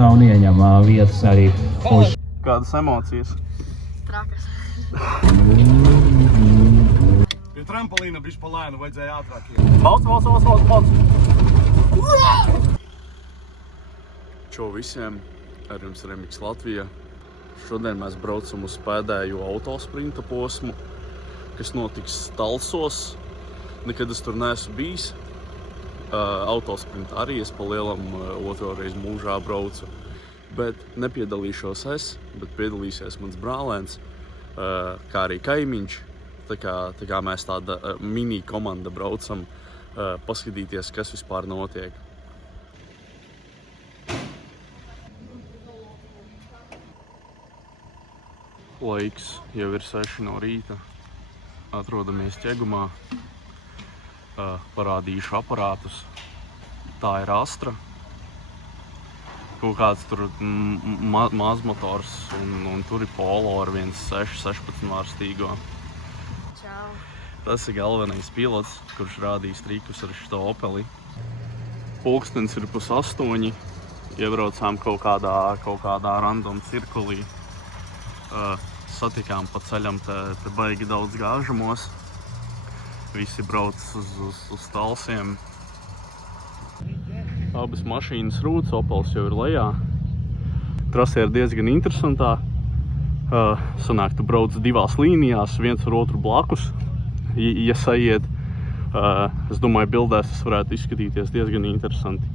Un ieņem vietas arī uz... Kādas emocijas? Trakas. Pie trampolīna bišķi pa lēnu vajadzēja ātrāk. Mauc! Čau visiem, ar jums Remix Latvija. Šodien mēs braucam uz pēdējo autosprinta posmu, kas notiks Talsos. Nekad es tur neesmu bijis. Autosprinta arī es pa lielam otro reizi mūžā braucu. Bet nepiedalīšos es, bet piedalīsies mans brālēns, kā arī kaimiņš. Tā kā mēs tāda mini komanda braucam paskatīties, kas vispār notiek. Laiks jau ir 6 no rīta. Atrodamies Ķegumā. Parādīšu aparātus. Tā ir Astra. Kaut kāds tur mazmotors un tur ir Polo ar 1.6 vārstīgo. Čau. Tas ir galvenais pilots, kurš rādīs trikus ar šo Opeli. Pulkstens ir 7:30. Iebraucām kaut kādā random cirkulī. Satikām pa ceļam te baigi daudz gāžamos. Visi brauc uz Talsiem. Abas mašīnas rūc, Opels jau ir lejā. Trasē ir diezgan interesantā. Sanāk, tu brauc 2 līnijās, viens ar otru blakus. Ja saiet, es domāju, bildēs tas varētu izskatīties diezgan interesanti.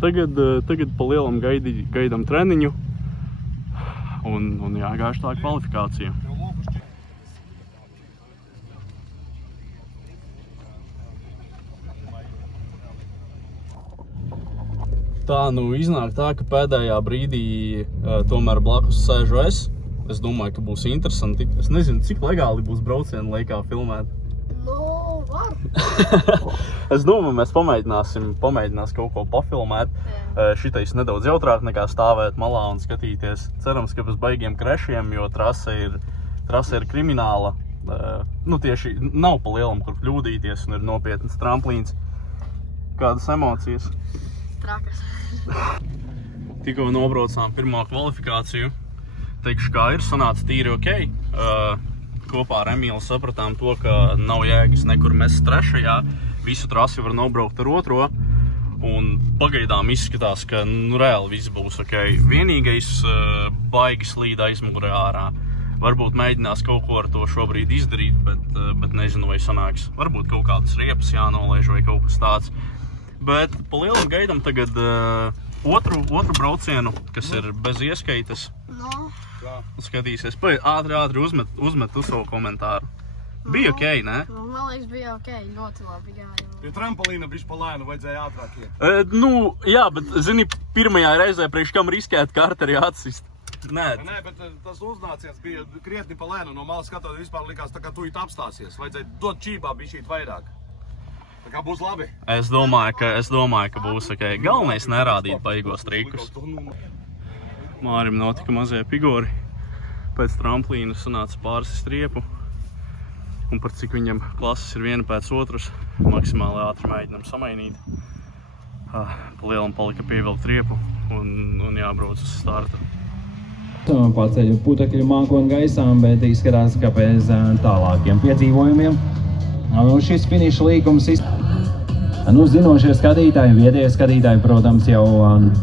Tagad pa lielam gaidam treniņu un jāgāž tā kvalifikācija. Tā iznāk tā, ka pēdējā brīdī tomēr blakus sēžu es. Es domāju, ka būs interesanti. Es nezinu, cik legāli būs brauciena laikā filmēt. Var. Es domāju, mēs pamēģinās kaut ko pafilmēt. Šitais nedaudz jautrāk nekā stāvēt malā un skatīties. Cerams, ka bez baigiem krešiem, jo trase ir krimināla. Tieši nav pa lielam, kur kļūdīties un ir nopietnas tramplīns. Kādas emocijas? Trakas. Tikko nobraucām pirmo kvalifikāciju. Teikšu, kā ir, sanāca tīri ok. Kopā ar Emīlu sapratām to, ka nav jēgas nekur mest trešajā. Visu trasi var nobraukt ar otro. Un pagaidām izskatās, ka reāli viss būs ok. Vienīgais baigi slīd aizmugurē ārā. Varbūt mēģinās kaut ko ar to šobrīd izdarīt, bet nezinu, vai sanāks. Varbūt kaut kādas riepas jānolaiž vai kaut kas tāds. Bet pa lielam gaidam tagad otru braucienu, kas ir bez ieskaitas. Skatīsies. Ātri uzmet uz savu komentāru. Bija ok, ne? Man liekas, bija ok. Ļoti labi gāja. Pie trampolīna bišķi pa lēnu vajadzēja ātrāk iet. Jā, bet, zini, pirmajā reizē priekš kam riskēt karteri atsist. Nē, bet tas uznācies bija krietni pa lēnu. No malas skatot, vispār likās tā, kā tu it apstāsies. Vajadzēja dot čībā bišķīt vairāk. Tā kā būs labi. Es domāju, ka būs ok. Galvenais nerādīt baigos trikus. Mārim notika mazie pigori. Pēc tramplīna sanāca pāris striepu. Un par cik viņam klases ir viena pēc otras, maksimāli ātri mēģinam samainīt. Pa lielam palika pievilkt riepu un jābrauc uz starta. Paceļu putekļu mākoni gaisām, bet izskatās, ka pēc tālākiem piedzīvojumiem. Šis finiša līkums zinošie skatītāji, vietējie skatītāji, protams, jau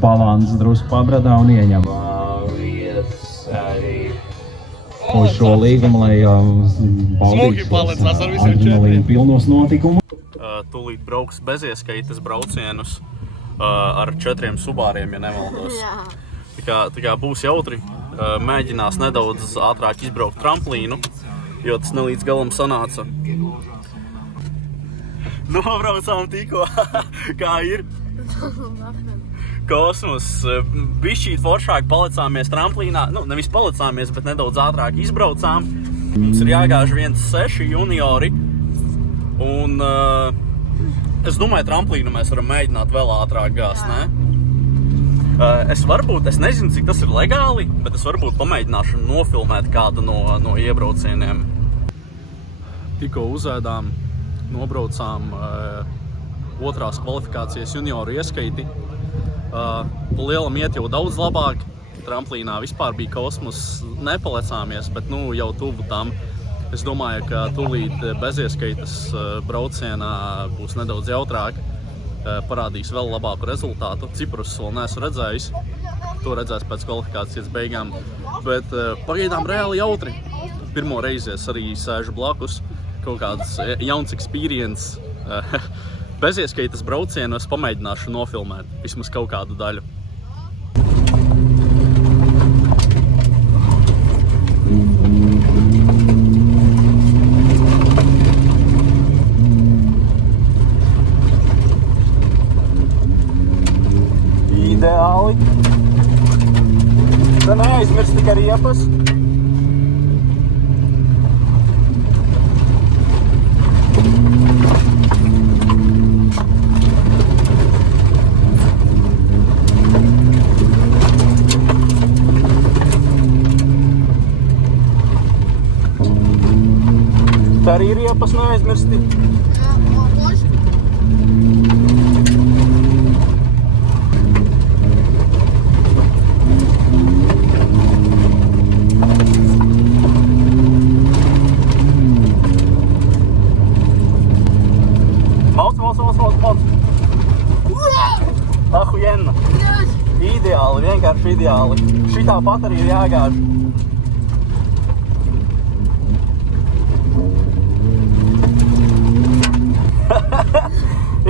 Palāns drusku pabradā un ieņem vietas arī uz šo līgumu, lai baudītu adrenalīnu pilnos notikumu. Tūlīt brauks bez ieskaitas braucienus ar 4 subāriem, ja nemaldos. Tā kā būs jautri, mēģinās nedaudz ātrāk izbraukt tramplīnu, jo tas nelīdz galam sanāca. Nobraucām tikko, kā ir. Kosmos, bišķīt foršāk palicāmies tramplīnā, nevis palicāmies, bet nedaudz ātrāk izbraucām. Mums ir jāgāž 1.6 juniori, un es domāju, tramplīnu mēs varam mēģināt vēl ātrāk gāzt, ne? Es nezinu, cik tas ir legāli, bet es varbūt pamēģināšu nofilmēt kādu no iebraucieniem. Tikko uzēdām. Nobraucām otrās kvalifikācijas junioru ieskaiti. Pa lielam iet jau daudz labāk. Tramplīnā vispār bija kosmos, nepalecāmies, bet nu jau tuvu tam. Es domāju, ka tūlīt bezieskaitas braucienā būs nedaudz jautrāk. Parādīs vēl labāku rezultātu. Ciprus vēl neesmu redzējis. To redzēs pēc kvalifikācijas beigām. Bet pagaidām reāli jautri. Pirmo reizi es arī sēžu blakus. Kaut kāds jauns experience. Bezieskaitas braucienu es pamēģināšu nofilmēt. Vismaz kaut kādu daļu. Ideāli. Tad neaizmirst tikai riepas. Tā arī riepas neaizmirsti. Jā, loži. Mauc. Ahujenna. Ideāli, vienkārši ideāli. Šitā pat arī ir jāgāž.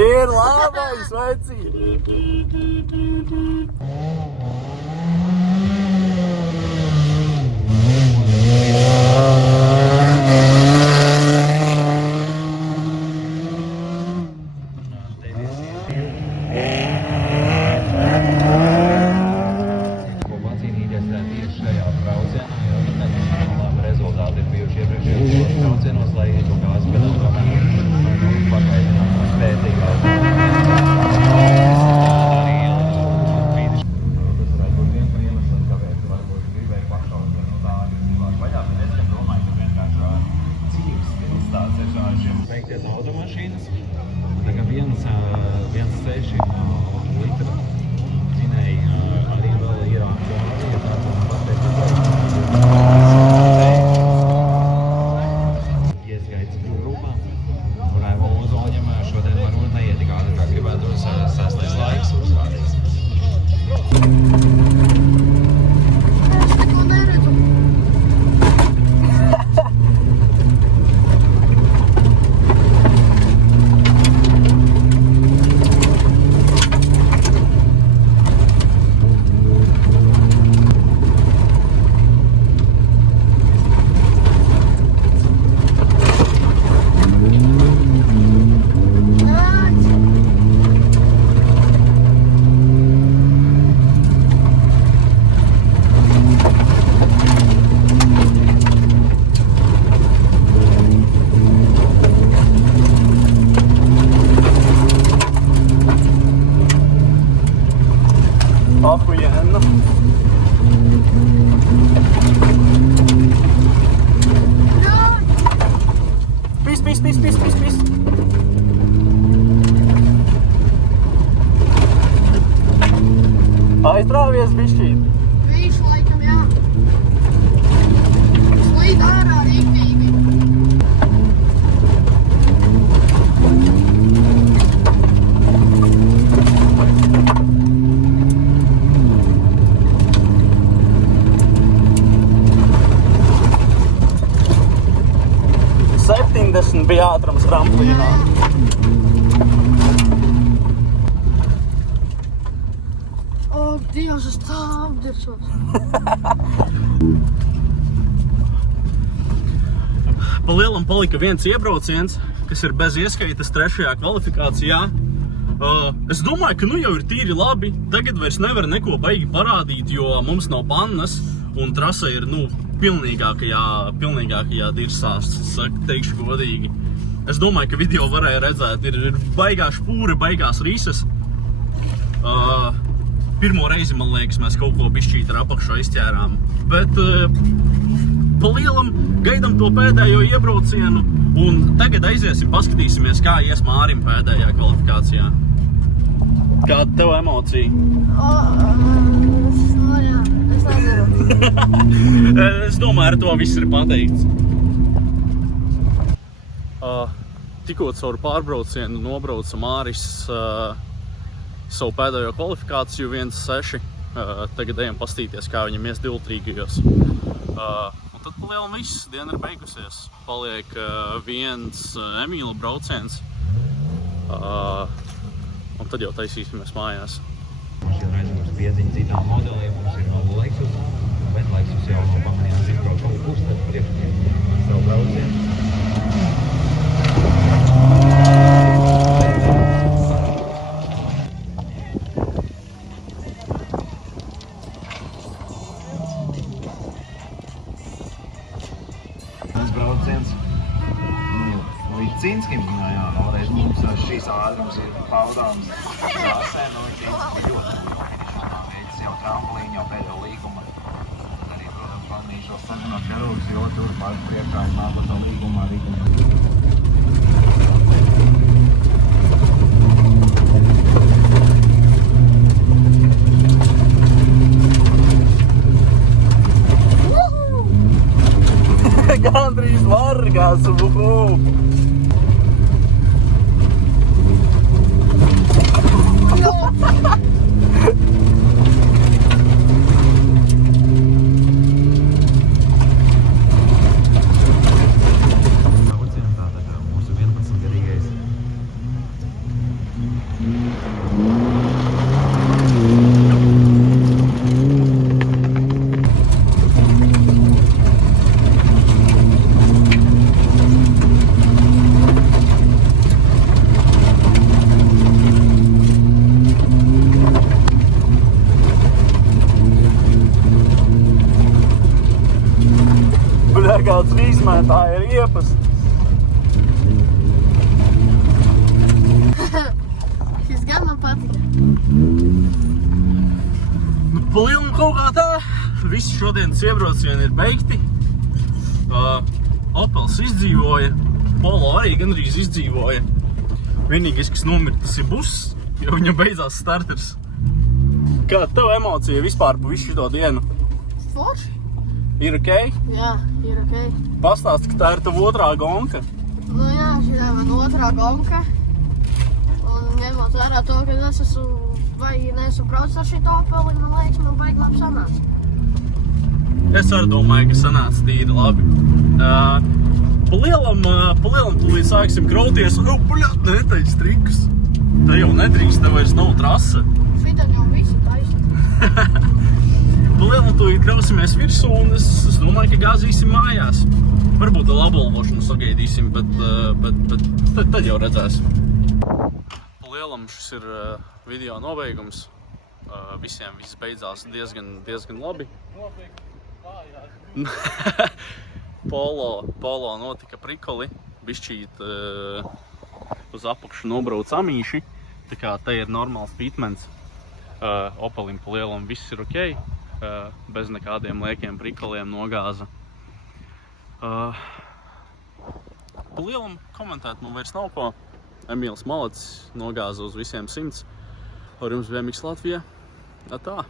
Ir labais, vecī! Beigties automašīnas. Tā kā viens ceļš litra dzinēji arī vēl ir ieskaits grupā. Kurā Ozoņam šodien varbūt neietika ātri, kā gribētos sastais laiks uzrādīs. Es neko neredzu. Ahujenna. Pis. Aiztrāvies bišķīt. Viņš laikam, jā. Slīd ārā rīktīgi. Bija ātrums tramplīnā. O, Dievs, es tā apdiršos. Pa lielam palika viens iebrauciens, kas ir bez ieskaitas 3. kvalifikācijā. Es domāju, ka nu jau ir tīri labi. Tagad vairs nevar neko baigi parādīt, jo mums nav pannas un trasa ir, pilnīgākajā dirsā, teikšu godīgi. Es domāju, ka video varēja redzēt, ir baigā špūra, baigās rises. Pirmo reizi, man liekas, mēs kaut ko bišķīt ar apakšo izķērām. Bet pa lielam gaidam to pēdējo iebraucienu un tagad aiziesim, paskatīsimies, kā ies Mārim pēdējā kvalifikācijā. Kāda tev emocija? Jā, es nezinu. Es domāju, ar to viss ir pateikts. Tikko caur pārbraucienu nobrauca Māris savu pēdējo kvalifikāciju 1.6. Tagad ejam pastīties, kā viņam ies 2.3. Un tad palielam viss, diena ir beigusies. Paliek viens Emīla brauciens. Un tad jau taisīsimies mājās. Mums jau aizmūs piedziņa citām modeliem, mums ir no Lexus, bet Lexus jau pamanījās izbraukt kaut kur, tad priekšnieki savu braucienu. Mans brauciens līdz Cīnskim, jā, vēlreiz mums šīs ātrums ir paudāms trasē, Cīnskim ļoti veicis jau trampolīnu, jau pēdējo līguma. Tad arī, protams, pamanīšos sarkanot karūgas, jo tur pāri priekšā ir nākotā līgumā. Gandrīz vargās, Braucienu tātad mūsu 11-gadīgais. Kāds izmētāji ir iepas. Šis gan man patika. Palielam kaut kā tā. Visi šodienas iebraucieni ir beigti. Opels izdzīvoja. Polo arī gandrīz izdzīvoja. Vienīgais, kas nomir, tas ir buss, jo viņam beidzās starters. Kāda tev emocija vispār pa visu šito dienu? Forši? Ir ok? Jā, ir ok. Pastāsti, ka tā ir tava otrā gonka. Nu jā, šī ir man otrā gonka. Un ņemot vērā to, ka es neesmu braucis ar šito Opeli, man liekas, man baigi labi sanāca. Es arī domāju, ka sanāca tīri labi. Palielam tūlīt sāksim krauties. Bļat, netaisi trikus. Tā jau nedrīkst, tev vairs nav trase. Šitan jau visi taisa. Palielam tūlīt krausimies virsū un es domāju, ka gāzīsim mājās. Varbūt vēl apbalvošanu sagaidīsim, bet tad jau redzēsim. Palielam šis ir video nobeigums. Visiem viss beidzās diezgan labi. Polo notika prikoli, bišķīt uz apakšu nobrauc amīši, tā kā te ir normāls fitmens. Opelim Palielam viss ir ok, bez nekādiem liekiem prikoliem nogāza. Palielam komentēt man vairs nav ko. Emīls Malacis nogāza uz visiem 100. Ar jums BMX Latvija. Tā.